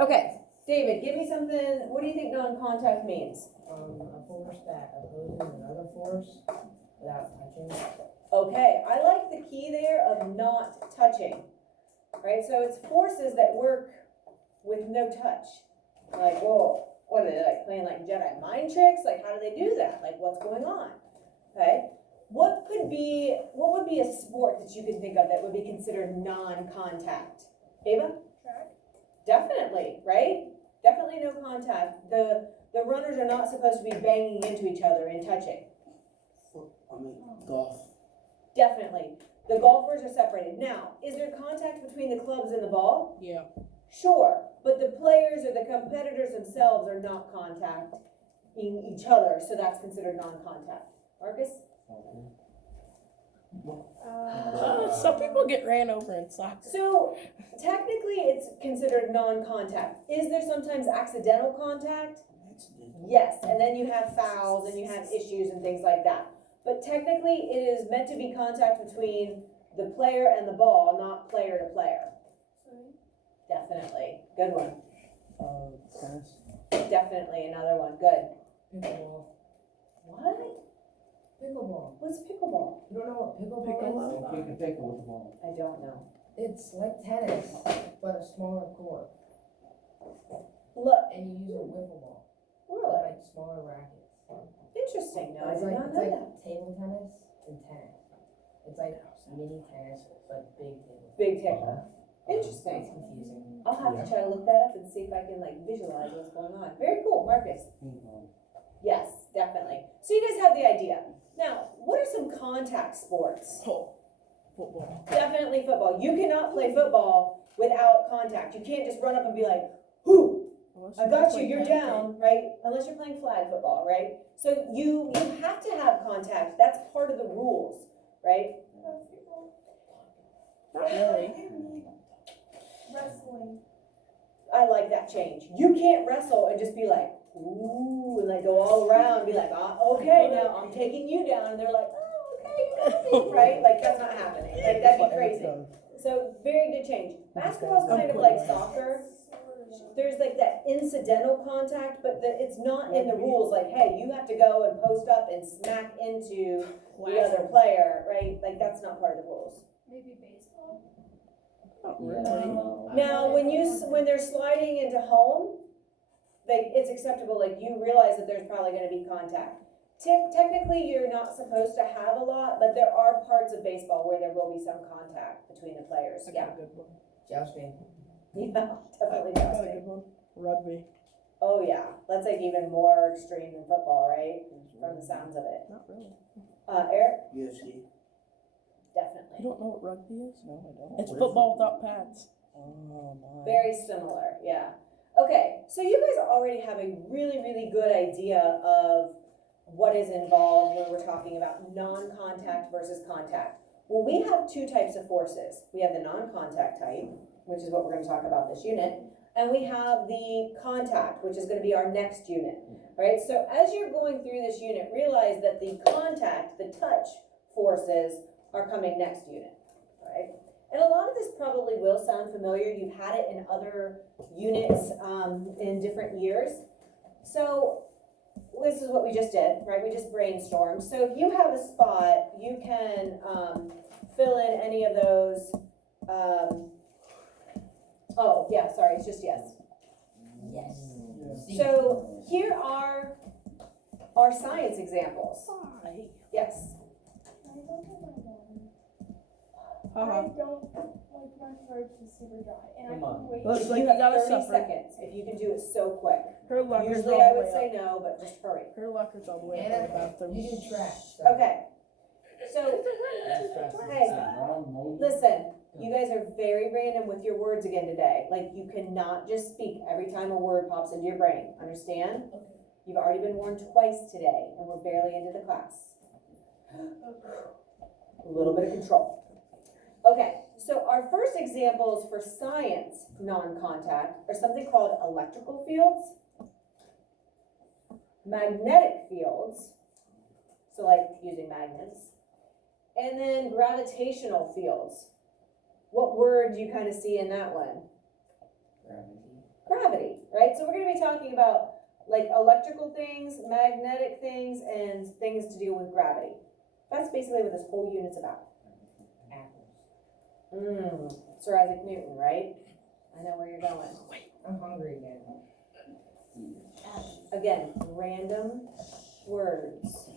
Okay, David, give me something, what do you think non-contact means? A force that opposes another force without touching. Okay, I like the key there of not touching, right? So it's forces that work with no touch. Like, whoa, what are they, like playing like Jedi mind tricks? Like, how do they do that? Like, what's going on? Okay, what would be a sport that you could think of that would be considered non-contact? Ava? Track. Definitely, right? Definitely no contact. The runners are not supposed to be banging into each other and touching. Golf. Definitely. The golfers are separated. Now, is there contact between the clubs and the ball? Yeah. Sure, but the players or the competitors themselves are not contacting each other, so that's considered non-contact. Marcus? Some people get ran over in soccer. So, technically it's considered non-contact. Is there sometimes accidental contact? Yes, and then you have fouls and you have issues and things like that. But technically it is meant to be contact between the player and the ball, not player to player. Definitely. Good one. Tennis. Definitely another one. Good. Pickleball. What? Pickleball. What's pickleball? You don't know what pickleball is? You can take it with the ball. I don't know. It's like tennis, but a smaller court. Look, And you use a wiffle ball. really? Like smaller rackets. Interesting. No, I It's did like, not it's know like that. table tennis and tennis. It's like mini tennis, but big table. Big ticker. Interesting. It's confusing. I'll have to try to look that up and see if I can like visualize what's going on. Very cool, Marcus. Yes, definitely. So you guys have the idea. Now, what are some contact sports? Oh, football. Definitely football. You cannot play football without contact. You can't just run up and be like, "Whoo, Unless I got you, play you're pancake. down," right? Unless you're playing flag football, right? So you have to have contact. That's part of the rules, right? Not really. Wrestling. I like that change. You can't wrestle and just be like, "Ooh," and like go all around and be like, "Okay, now I'm taking you down," and they're like, "Oh, okay, you got me," right? Like that's not happening. Like that'd be crazy. So very good change. Basketball's kind of like soccer. There's like that incidental contact, but it's not in the rules. Like, hey, you have to go and post up and smack into the other player, right? Like that's not part of the rules. Maybe baseball. Not really. Now, when they're sliding into home, like it's acceptable. Like you realize that there's probably going to be contact. Technically, you're not supposed to have a lot, but there are parts of baseball where there will be some contact between the players. I Yeah, got a good one. Jousting. yeah, definitely. I got a jousting. good one. Rugby. Oh yeah, that's like even more extreme than football, right? From the sounds of it. Not really. Eric, UFC. You definitely. don't know what rugby is? No, I don't. It's What is football without pads. Oh my. Very similar, yeah. Okay, so you guys already have a really, really good idea of what is involved when we're talking about non-contact versus contact. Well, we have two types of forces. We have the non-contact type, which is what we're going to talk about this unit, and we have the contact, which is going to be our next unit, right? So as you're going through this unit, realize that the contact, the touch forces are coming next unit, right? And a lot of this probably will sound familiar. You've had it in other units in different years. So this is what we just did, right? We just brainstormed. So if you have a spot, you can fill in any of those. Oh, yeah, sorry, it's just yes. Yes. So here are our science examples. Why? Yes. I don't have my one. I Haha. don't like my throat is super dry, and Come I on. can wait. Looks like You you have gotta 30 suffer. seconds if you can do it so quick. Her locker's Usually all I the would way say up. no, but just hurry. Her locker's all the way up in the bathroom. You do track. So. Okay. So, hey, listen, you guys are very random with your words again today. Like, you cannot just speak every time a word pops into your brain. Understand? You've already been warned twice today, and we're barely into the class. A little bit of control. Okay, so our first examples for science non-contact are something called electrical fields, magnetic fields, so like using magnets, and then gravitational fields. What word do you kind of see in that one? Gravity, right? So we're going to be talking about like electrical things, magnetic things, and things to do with gravity. That's basically what this whole unit's about. Apples. Sir Isaac Newton, right? I know where you're going. I'm hungry again. Again, random words.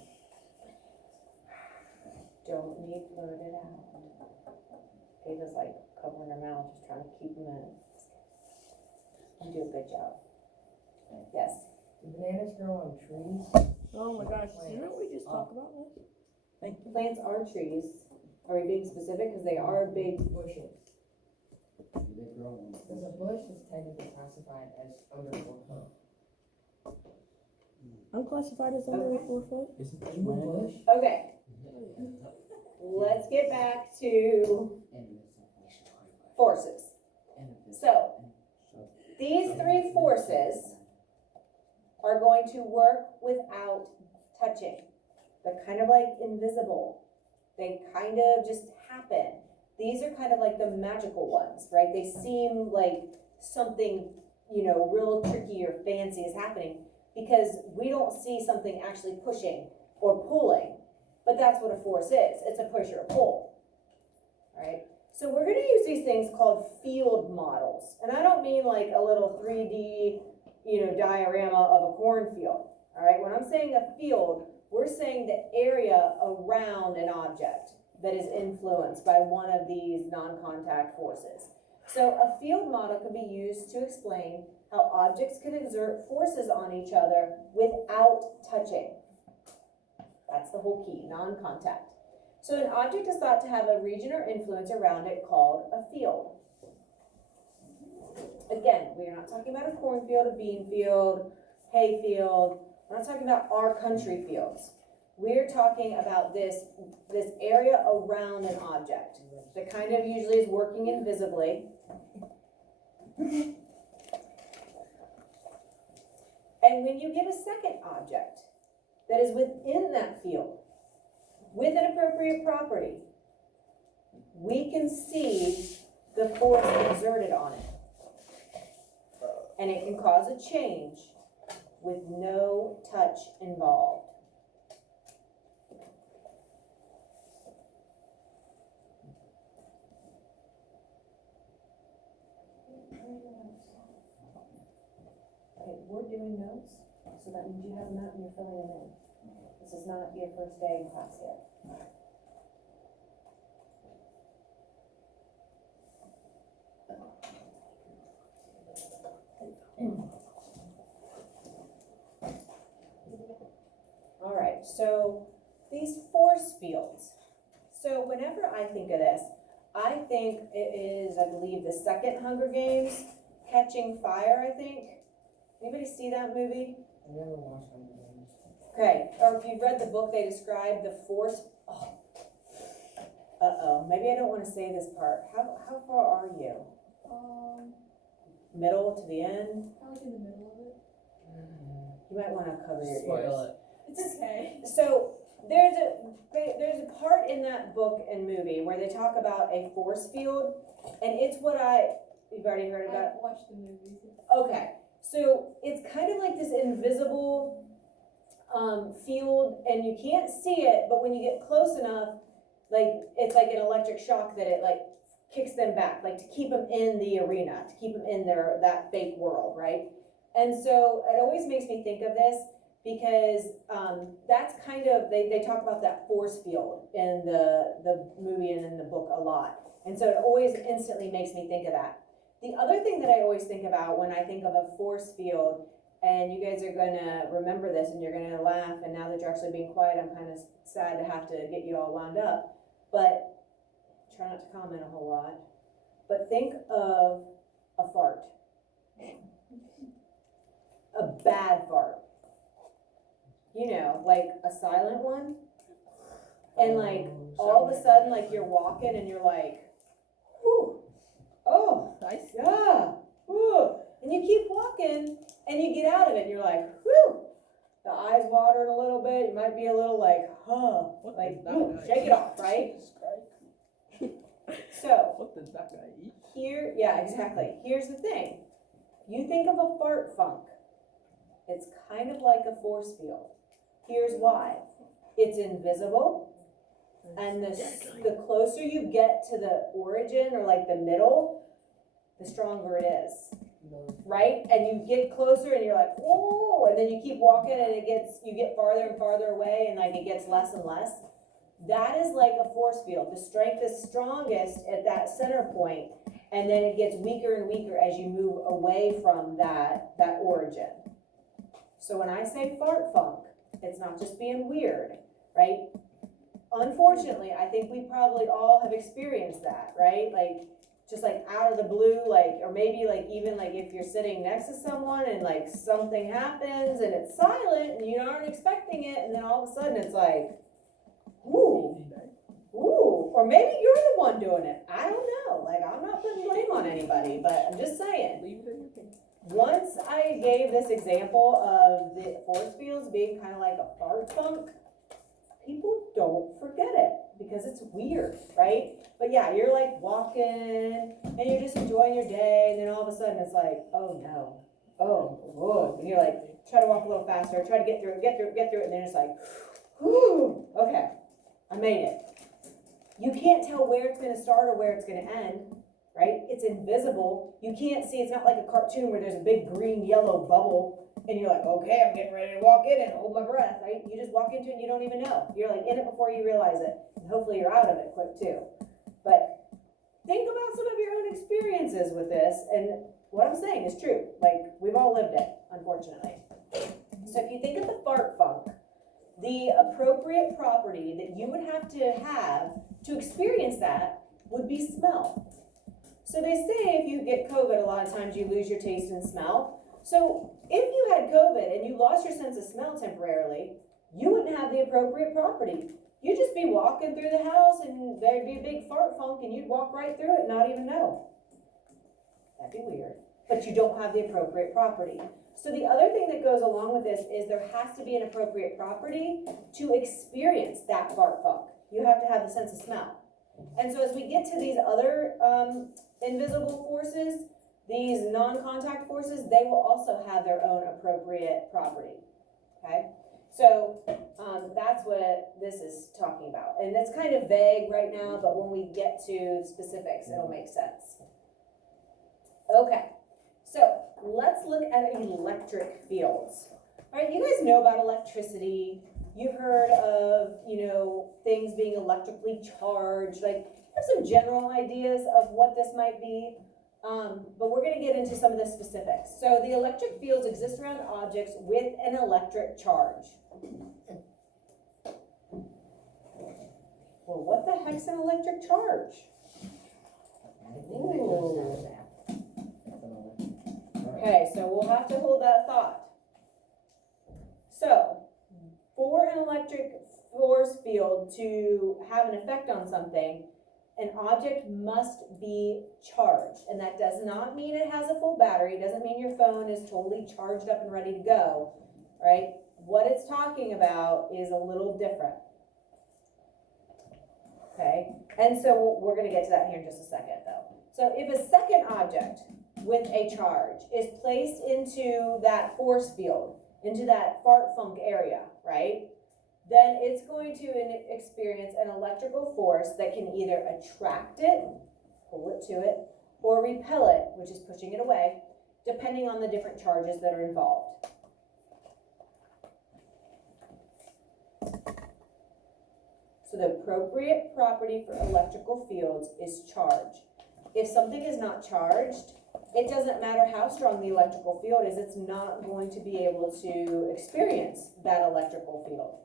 Don't need blurted out. Ava's like covering her mouth, just trying to keep them in. You do a good job. Yes. Do bananas grow on trees? Oh my gosh, didn't we just talk about this? Plants are trees. Are we being specific? Because they are big. Bushes. Because a bush is technically classified as under 4 foot. Unclassified as under 4 foot? Are you a bush? Okay. Let's get back to forces. So, these 3 forces are going to work without touching. They're kind of like invisible. They kind of just happen. These are kind of like the magical ones, right? They seem like something, real tricky or fancy is happening because we don't see something actually pushing or pulling, but that's what a force is. It's a push or a pull, right? So we're going to use these things called field models. And I don't mean like a little 3D, diorama of a cornfield, all right? When I'm saying a field, we're saying the area around an object that is influenced by one of these non-contact forces. So a field model can be used to explain how objects can exert forces on each other without touching. That's the whole key, non-contact. So an object is thought to have a region or influence around it called a field. Again, we are not talking about a cornfield, a bean field, hay field. We're not talking about our country fields. We're talking about this area around an object that kind of usually is working invisibly. And when you get a second object that is within that field, with an appropriate property, we can see the force exerted on it. And it can cause a change with no touch involved. Okay, we're doing notes, so that means you have a note and you're filling them in. This is not your first day in class yet. All right, so these force fields. So whenever I think of this, I think it is, I believe, the second Hunger Games, Catching Fire, I think. Anybody see that movie? I never watched Hunger Games. Okay, or if you've read the book, they describe the force. Oh. Maybe I don't want to say this part. How far are you? Middle to the end? Probably in the middle of it. You might want to cover your ears. Spoil it. It's okay. So there's a part in that book and movie where they talk about a force field, and it's what you've already heard about. I've watched the movies. Okay, so it's kind of like this invisible field, and you can't see it, but when you get close enough, like it's like an electric shock that it like kicks them back, like to keep them in the arena, to keep them in that fake world, right? And so it always makes me think of this because that's kind of, they talk about that force field in the movie and in the book a lot. And so it always instantly makes me think of that. The other thing that I always think about when I think of a force field, and you guys are gonna remember this and you're gonna laugh, and now that you're actually being quiet, I'm kind of sad to have to get you all wound up, but try not to comment a whole lot. But think of a fart. A bad fart. Like a silent one. And like all of a sudden, like you're walking and you're like, whew, oh, Nice. yeah, whew. And you keep walking and you get out of it and you're like, whew. The eyes watering a little bit. You might be a little like, huh, like, Not whew, nice. shake it off, right? So, What did that guy eat? here, yeah, exactly. Here's the thing. You think of a fart funk. It's kind of like a force field. Here's why. It's invisible, and the closer you get to the origin or like the middle, the stronger it is, right? And you get closer and you're like, whoa, and then you keep walking and you get farther and farther away and like it gets less and less. That is like a force field. The strength is strongest at that center point, and then it gets weaker and weaker as you move away from that origin. So when I say fart funk, it's not just being weird, right? Unfortunately, I think we probably all have experienced that, right? Like, just like out of the blue, like, or maybe like even like if you're sitting next to someone and like something happens and it's silent and you aren't expecting it, and then all of a sudden it's like, ooh, ooh, or maybe you're the one doing it. I don't know. Like, I'm not putting blame on anybody, but I'm just saying. Leave it in your pants. Once I gave this example of the force fields being kind of like a fart funk, people don't forget it because it's weird, right? But yeah, you're like walking and you're just enjoying your day, and then all of a sudden it's like, oh no, oh, whoa, and you're like, try to walk a little faster, try to get through it, and then it's like, whew, okay, I made it. You can't tell where it's gonna start or where it's gonna end, right? It's invisible. You can't see. It's not like a cartoon where there's a big green yellow bubble and you're like, okay, I'm getting ready to walk in and hold my breath, right? You just walk into it and you don't even know. You're like in it before you realize it. And hopefully you're out of it quick too. But think about some of your own experiences with this, and what I'm saying is true. Like, we've all lived it, unfortunately. So if you think of the fart funk, the appropriate property that you would have to experience that would be smell. So they say if you get COVID, a lot of times you lose your taste and smell. So if you had COVID and you lost your sense of smell temporarily, you wouldn't have the appropriate property. You'd just be walking through the house and there'd be a big fart funk and you'd walk right through it and not even know. That'd be weird. But you don't have the appropriate property. So the other thing that goes along with this is there has to be an appropriate property to experience that fart funk. You have to have the sense of smell. And so as we get to these other invisible forces, these non-contact forces, they will also have their own appropriate property, okay? So that's what this is talking about. And it's kind of vague right now, but when we get to specifics, it'll make sense. Okay, so let's look at electric fields. All right, you guys know about electricity. You've heard of, things being electrically charged. Like, you have some general ideas of what this might be. But we're going to get into some of the specifics. So the electric fields exist around objects with an electric charge. Well, what the heck's an electric charge? Ooh. Okay, so we'll have to hold that thought. So, for an electric force field to have an effect on something, an object must be charged. And that does not mean it has a full battery. It doesn't mean your phone is totally charged up and ready to go, right? What it's talking about is a little different. Okay, and so we're going to get to that here in just a second, though. So if a second object with a charge is placed into that force field, into that fart funk area, right, then it's going to experience an electrical force that can either attract it, pull it to it, or repel it, which is pushing it away, depending on the different charges that are involved. So the appropriate property for electrical fields is charge. If something is not charged, it doesn't matter how strong the electrical field is, it's not going to be able to experience that electrical field.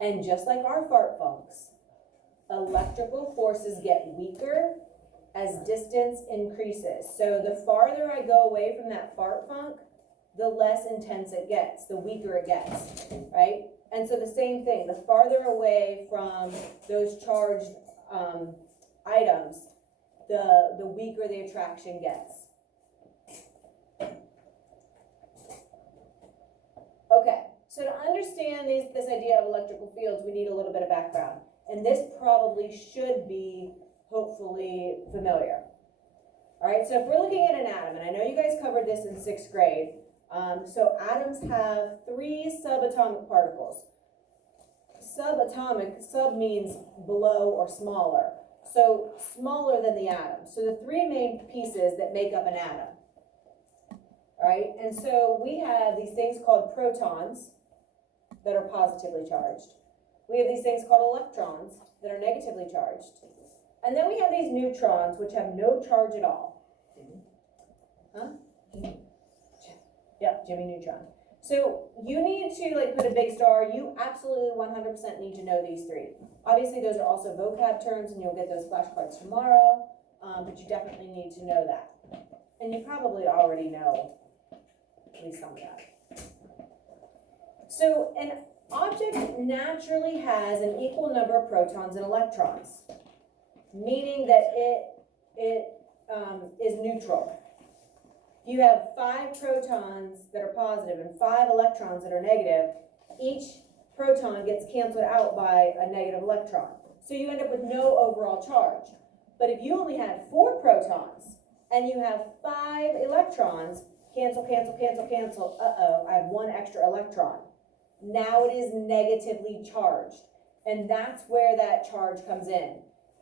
And just like our fart funks, electrical forces get weaker as distance increases. So the farther I go away from that fart funk, the less intense it gets, the weaker it gets, right? And so the same thing, the farther away from those charged items, the weaker the attraction gets. Okay, So to understand this idea of electrical fields, we need a little bit of background. And this probably should be hopefully familiar. All right, so if we're looking at an atom, and I know you guys covered this in 6th grade, so atoms have 3 subatomic particles. Subatomic, sub means below or smaller. So smaller than the atom. So the 3 main pieces that make up an atom. All right, and so we have these things called protons that are positively charged. We have these things called electrons that are negatively charged. And then we have these neutrons, which have no charge at all. Huh? Yep, Jimmy Neutron. So you need to put a big star. You absolutely 100% need to know these 3. Obviously, those are also vocab terms, and you'll get those flashcards tomorrow. But you definitely need to know that. And you probably already know at least some of that. So an object naturally has an equal number of protons and electrons, meaning that it is neutral. If you have 5 protons that are positive and 5 electrons that are negative, each proton gets canceled out by a negative electron. So you end up with no overall charge. But if you only had 4 protons and you have 5 electrons, cancel, cancel, cancel, cancel, I have 1 extra electron. Now it is negatively charged. And that's where that charge comes in.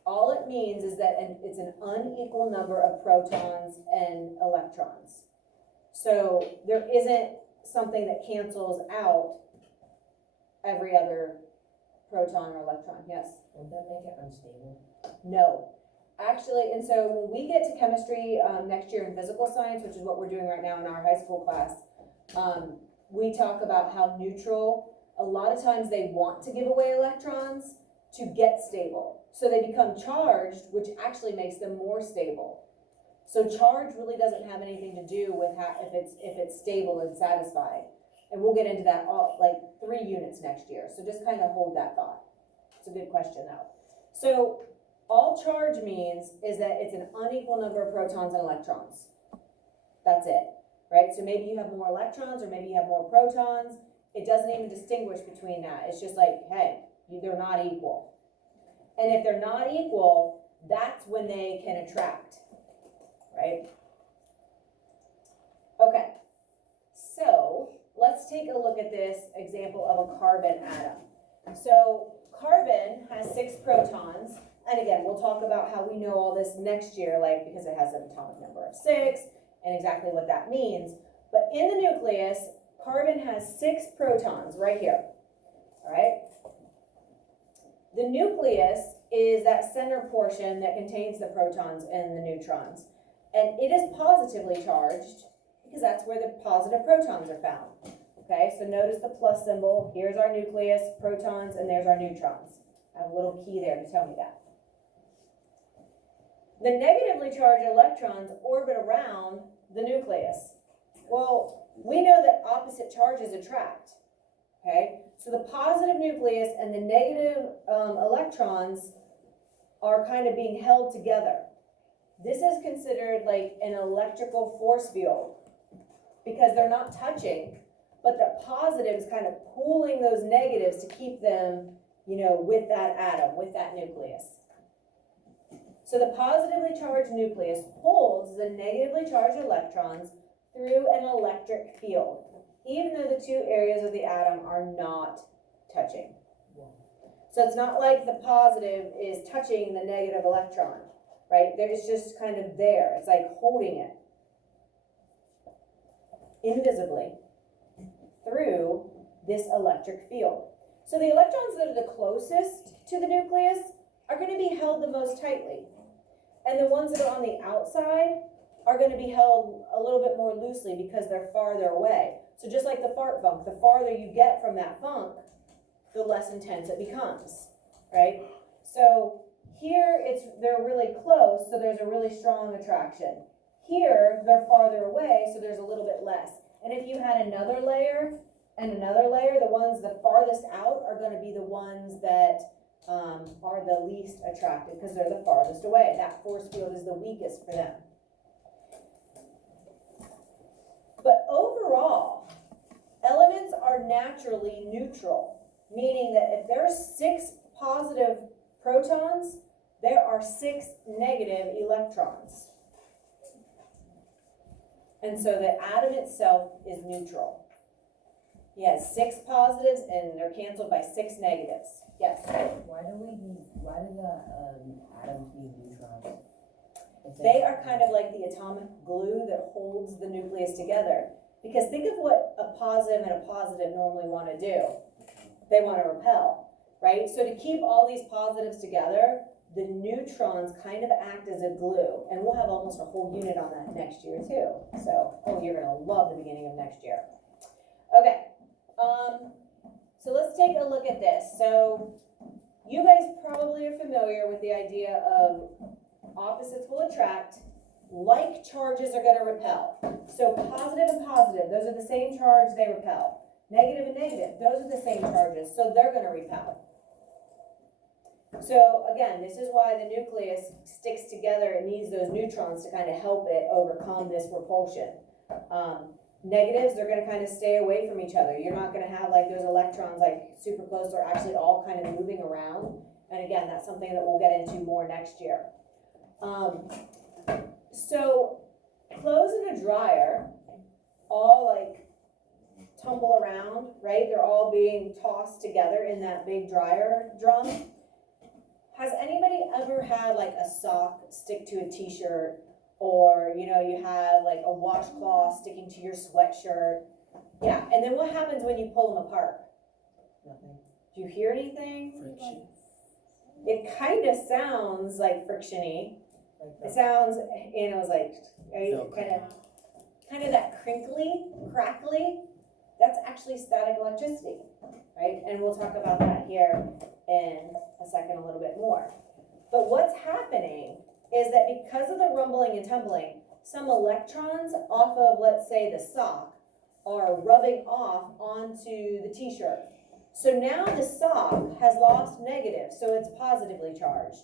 All it means is that it's an unequal number of protons and electrons. So there isn't something that cancels out every other proton or electron. Yes? Won't that make it unstable? No. Actually, and so when we get to chemistry next year in physical science, which is what we're doing right now in our high school class, we talk about how neutral, a lot of times they want to give away electrons to get stable. So they become charged, which actually makes them more stable. So charge really doesn't have anything to do with if it's stable and satisfied. And we'll get into that all 3 units next year. So just kind of hold that thought. It's a good question though. So all charge means is that it's an unequal number of protons and electrons. That's it, right? So maybe you have more electrons or maybe you have more protons. It doesn't even distinguish between that. It's just hey, they're not equal. And if they're not equal, that's when they can attract, right? Okay, so let's take a look at this example of a carbon atom. So carbon has 6 protons, and again, we'll talk about how we know all this next year, because it has an atomic number of 6 and exactly what that means. But in the nucleus, carbon has 6 protons right here, all right? The nucleus is that center portion that contains the protons and the neutrons. And it is positively charged because that's where the positive protons are found. Okay, so notice the plus symbol. Here's our nucleus, protons, and there's our neutrons. I have a little key there to tell me that. The negatively charged electrons orbit around the nucleus. Well, we know that opposite charges attract. Okay, so the positive nucleus and the negative electrons are kind of being held together. This is considered an electrical force field because they're not touching, but the positive is kind of pulling those negatives to keep them, with that atom, with that nucleus. So the positively charged nucleus pulls the negatively charged electrons through an electric field, even though the 2 areas of the atom are not touching. So it's not like the positive is touching the negative electron, right? It's just kind of there. It's like holding it invisibly through this electric field. So the electrons that are the closest to the nucleus are going to be held the most tightly. And the ones that are on the outside are going to be held a little bit more loosely because they're farther away. So just like the fart funk, the farther you get from that funk, the less intense it becomes, right? So here they're really close, so there's a really strong attraction. Here they're farther away, so there's a little bit less. And if you had another layer and another layer, the ones the farthest out are going to be the ones that are the least attracted because they're the farthest away. That force field is the weakest for them. But overall, elements are naturally neutral, meaning that if there are 6 positive protons, there are 6 negative electrons. And so the atom itself is neutral. He has 6 positives and they're canceled by 6 negatives. Yes? Why do the atoms need neutrons? If They are kind of like the atomic glue that holds the nucleus together. Because think of what a positive and a positive normally want to do. They want to repel, right? So to keep all these positives together, the neutrons kind of act as a glue. And we'll have almost a whole unit on that next year too. So, you're going to love the beginning of next year. Okay. So let's take a look at this. So you guys probably are familiar with the idea of opposites will attract, like charges are going to repel. So positive and positive, those are the same charge, they repel. Negative and negative, those are the same charges, so they're going to repel. So again, this is why the nucleus sticks together. It needs those neutrons to kind of help it overcome this repulsion. Negatives, they're going to kind of stay away from each other. You're not going to have like those electrons like super close. They're actually all kind of moving around. And again, that's something that we'll get into more next year. So clothes in a dryer all like tumble around, right? They're all being tossed together in that big dryer drum. Has anybody ever had like a sock stick to a t-shirt, or you have like a washcloth sticking to your sweatshirt? Yeah, and then what happens when you pull them apart? Nothing. Do you hear anything? Friction. It kind of sounds like friction-y. It sounds, it's like kind of that crinkly, crackly. That's actually static electricity, right? And we'll talk about that here in a second a little bit more. But what's happening is that because of the rumbling and tumbling, some electrons off of, let's say, the sock are rubbing off onto the t-shirt. So now the sock has lost negative, so it's positively charged.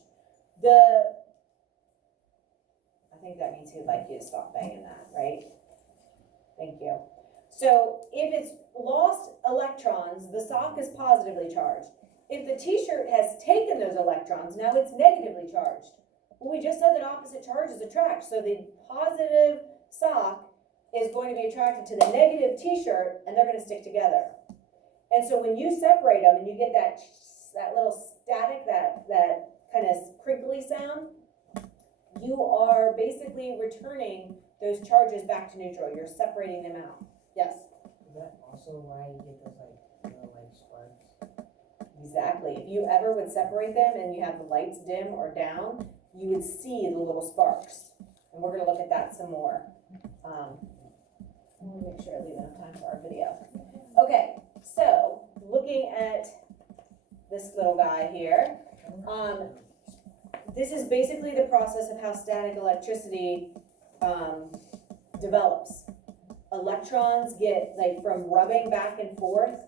I think that means he'd like you to stop banging that, right? Thank you. So if it's lost electrons, the sock is positively charged. If the t-shirt has taken those electrons, now it's negatively charged. Well, we just said that opposite charges attract, so the positive sock is going to be attracted to the negative t-shirt, and they're going to stick together. And so when you separate them and you get that little static, that kind of crinkly sound, you are basically returning those charges back to neutral. You're separating them out. Yes? Is that also why you get those like sparks? Exactly. If you ever would separate them and you have the lights dim or down, you would see the little sparks. And we're going to look at that some more. I want to make sure I leave enough time for our video. Okay, so looking at this little guy here, this is basically the process of how static electricity develops. Electrons get, like, from rubbing back and forth,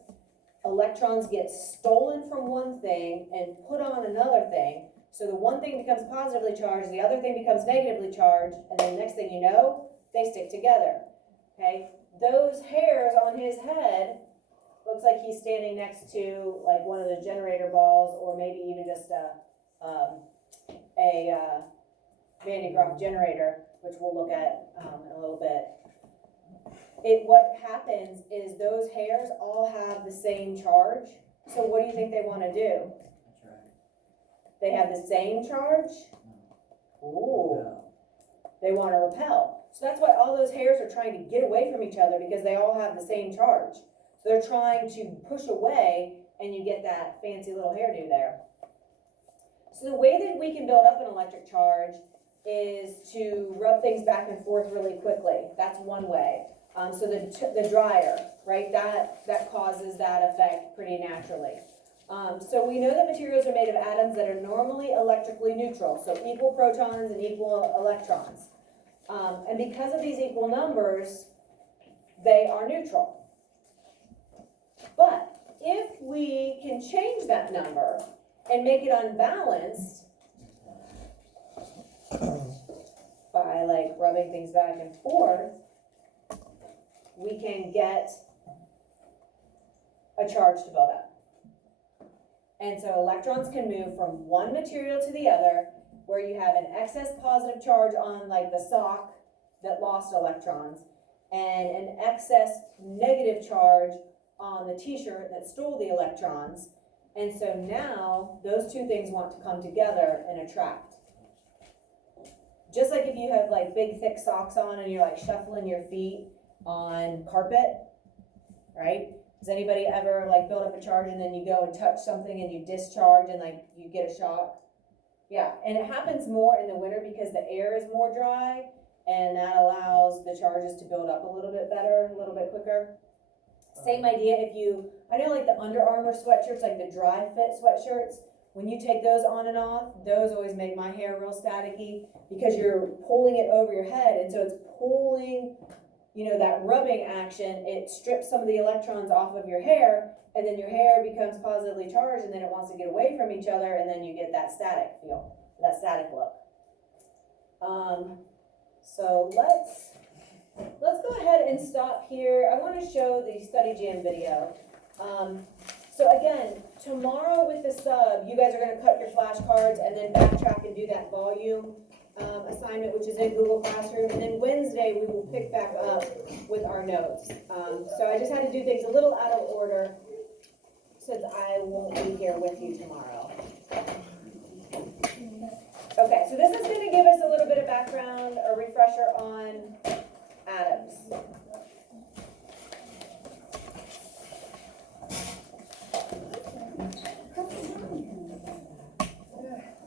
electrons get stolen from one thing and put on another thing. So the one thing becomes positively charged, the other thing becomes negatively charged, and then the next thing you know, they stick together. Okay? Those hairs on his head, looks like he's standing next to like one of the generator balls, or maybe even just a Van de Graaff generator, which we'll look at in a little bit. What happens is those hairs all have the same charge. So what do you think they want to do? They have the same charge? Ooh. They want to repel. So that's why all those hairs are trying to get away from each other, because they all have the same charge. So they're trying to push away, and you get that fancy little hairdo there. So the way that we can build up an electric charge is to rub things back and forth really quickly. That's one way. So the dryer, right, that causes that effect pretty naturally. So we know that materials are made of atoms that are normally electrically neutral, so equal protons and equal electrons. And because of these equal numbers, they are neutral. But if we can change that number and make it unbalanced by like rubbing things back and forth, we can get a charge to build up. And so electrons can move from one material to the other, where you have an excess positive charge on like the sock that lost electrons, and an excess negative charge on the t-shirt that stole the electrons. And so now those two things want to come together and attract. Just like if you have like big thick socks on and you're like shuffling your feet on carpet, right? Does anybody ever like build up a charge and then you go and touch something and you discharge and like you get a shock? Yeah, and it happens more in the winter because the air is more dry, and that allows the charges to build up a little bit better, a little bit quicker. Same idea if you, I know like the Under Armour sweatshirts, like the dry fit sweatshirts, when you take those on and off, those always make my hair real staticky because you're pulling it over your head, and so it's pulling, you know, that rubbing action, it strips some of the electrons off of your hair, and then your hair becomes positively charged, and then it wants to get away from each other, and then you get that static feel, that static look. So let's go ahead and stop here. I want to show the Study Jam video. So again, tomorrow with the sub, you guys are going to cut your flashcards and then backtrack and do that volume assignment, which is in Google Classroom. And then Wednesday, we will pick back up with our notes. So I just had to do things a little out of order since I won't be here with you tomorrow. Okay, so this is going to give us a little bit of background, a refresher on atoms.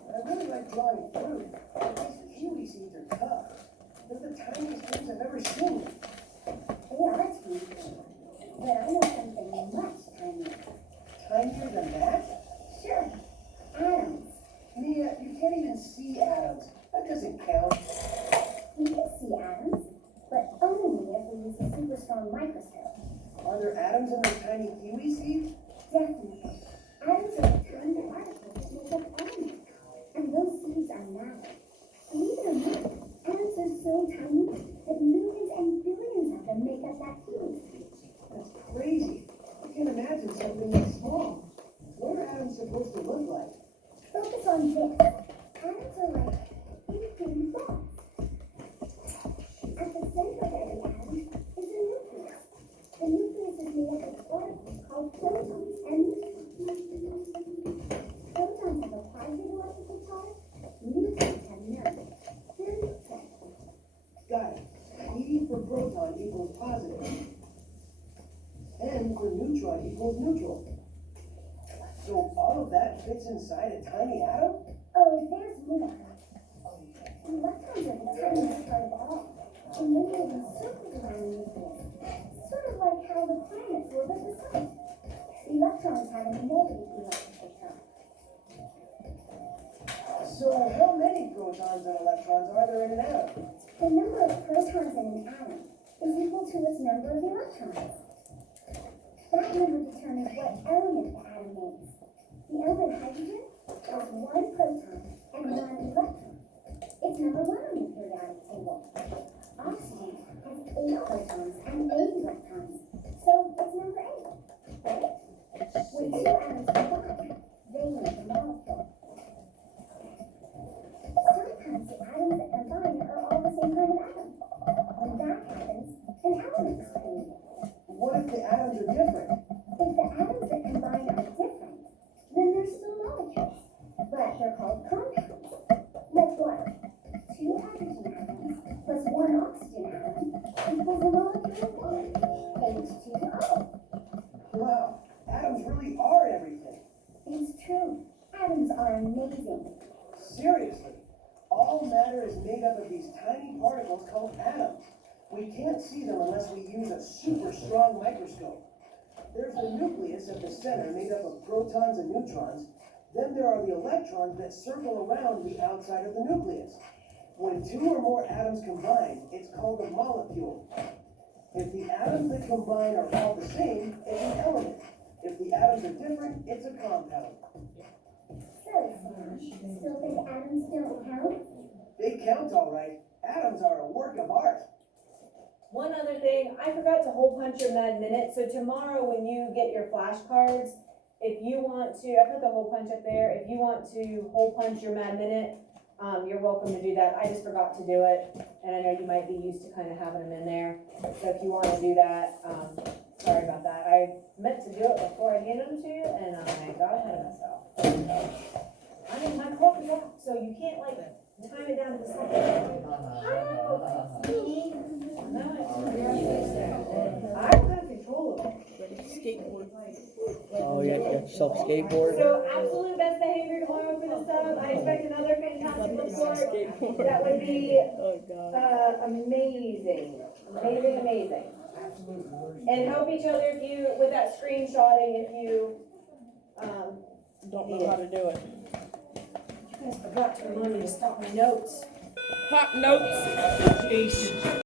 I really like drawing fruit. These kiwi seeds are tough. They're the tiniest things I've ever seen. They are tiny, but I know something much tinier. Tinier than that? Sure, atoms. Mia, you can't even see atoms. That doesn't count. We can see atoms, but only if we use a super strong microscope. Are there atoms in those tiny kiwi seeds? Definitely. Atoms are the tiny particles that make up elements, and those seeds are matter. Believe it or not, atoms are so tiny that millions and billions of them make up that kiwi seed. That's crazy. I can't imagine something that small. What are atoms supposed to look like? Focus on this. Atoms are like itty-bitty dots. At the center of every atom is a nucleus. The nucleus is made up of particles called protons and neutrons. Protons have a positive electrical charge. Neutrons have none. They're neutral. Got it. E for proton equals positive. N for neutron equals neutral. So all of that fits inside a tiny atom? Oh, there's more. Electrons are the tiniest part of all. And many of them circles around the nucleus. Sort of like how the planets orbit the sun. Electrons have a negative electrical charge. So how many protons and electrons are there in an atom? The number of protons in an atom is equal to its number of electrons. That number determines what element the atom makes. The element hydrogen has 1 proton and 1 electron. It's number 1 on the periodic table. Oxygen has 8 protons and 8 electrons. So it's number 8, right? When 2 atoms combine, they make a molecule. Sometimes the atoms that combine are all the same kind of atom. When that happens, an element is created. What if the atoms are different? If the atoms that combine are different, then they're still molecules, but they're called compounds. Like water. 2 hydrogen atoms plus 1 oxygen atom equals a molecule of H2O. Wow, atoms really are everything. It's true. Atoms are amazing. Seriously, all matter is made up of these tiny particles called atoms. We can't see them unless we use a super strong microscope. There's the nucleus at the center made up of protons and neutrons. Then there are the electrons that circle around the outside of the nucleus. When 2 or more atoms combine, it's called a molecule. If the atoms that combine are all the same, it's an element. If the atoms are different, it's a compound. So, Sam, still think atoms don't count? They count all right. Atoms are a work of art. One other thing, I forgot to hole punch your Mad Minute, so tomorrow when you get your flashcards, if you want to, I put the hole punch up there, if you want to hole punch your Mad Minute, you're welcome to do that. I just forgot to do it, and I know you might be used to kind of having them in there. So if you want to do that, sorry about that. I meant to do it before I handed them to you, and I got ahead of myself. I mean, my clock is out, so you can't like time it down to the second. See? No, I don't have control of it. Skateboard. Oh, yeah, self-skateboard. So absolute best behavior tomorrow for the sub. I expect another fantastic report. Skateboard. That would be Oh, God. amazing, amazing. And help each other if you, with that screenshotting, if you, Don't know how to do it. you guys forgot to remind me to stop my notes. Hot notes. Jeez.